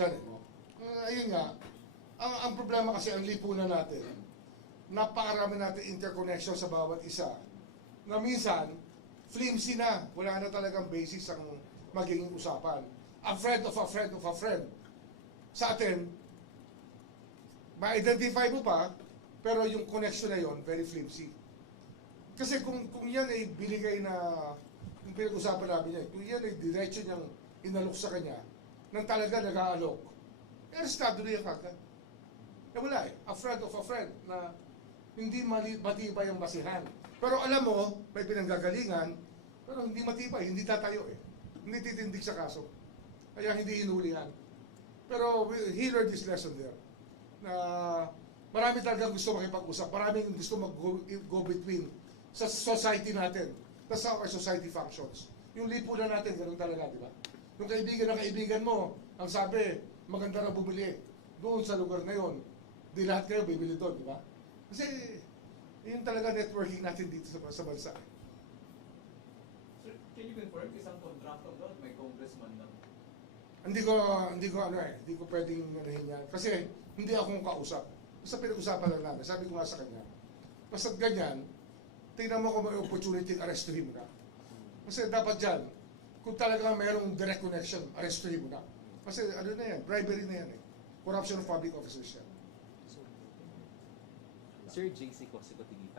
dyan eh. No? Ayun nga, ang problema kasi ang lipunan natin, napakarami natin interconnection sa bawat isa, na minsan, flimsy na, wala na talagang basis ang magiging usapan. A friend of a friend of a friend. Sa atin, ma-identify mo pa, pero yung connection na yon very flimsy. Kasi kung yan ay binigay na, yung pinag-usapan namin yan, kung yan ay diretso niyang inalok sa kanya, nang talaga nag-aalok, arestado na yung kagad. Wala eh, a friend of a friend, na hindi matibay ang basihan. Pero alam mo, may pinanggagalingan, pero hindi matibay, hindi tatayo eh. Hindi titindig sa kaso. Kaya hindi hinuli yan. Pero he learned this lesson there. Na marami talagang gusto makipag-usap, maraming gusto mag-go between sa society natin. That's how our society functions. Yung lipunan natin, ganoon talaga, di ba? Yung kaibigan ng kaibigan mo, ang sabi, maganda na bumili doon sa lugar na yon. Di lahat kayo bibili doon, di ba? Kasi yun talaga networking natin dito sa bansa. Sir, can you confirm isang contractor doon may congressman na? Hindi ko pwedeng manahin yan. Kasi hindi akong kausap. Basta pinag-usapan lang namin. Sabi ko nga sa kanya, basta ganyan, tingnan mo kung may opportunity, arrestuhin mo na. Kasi dapat dyan, kung talagang mayroong direct connection, arrestuhin mo na. Kasi ano na yan, bribery na yan eh. Corruption of public officers yan. Sir JC Cosico TV5.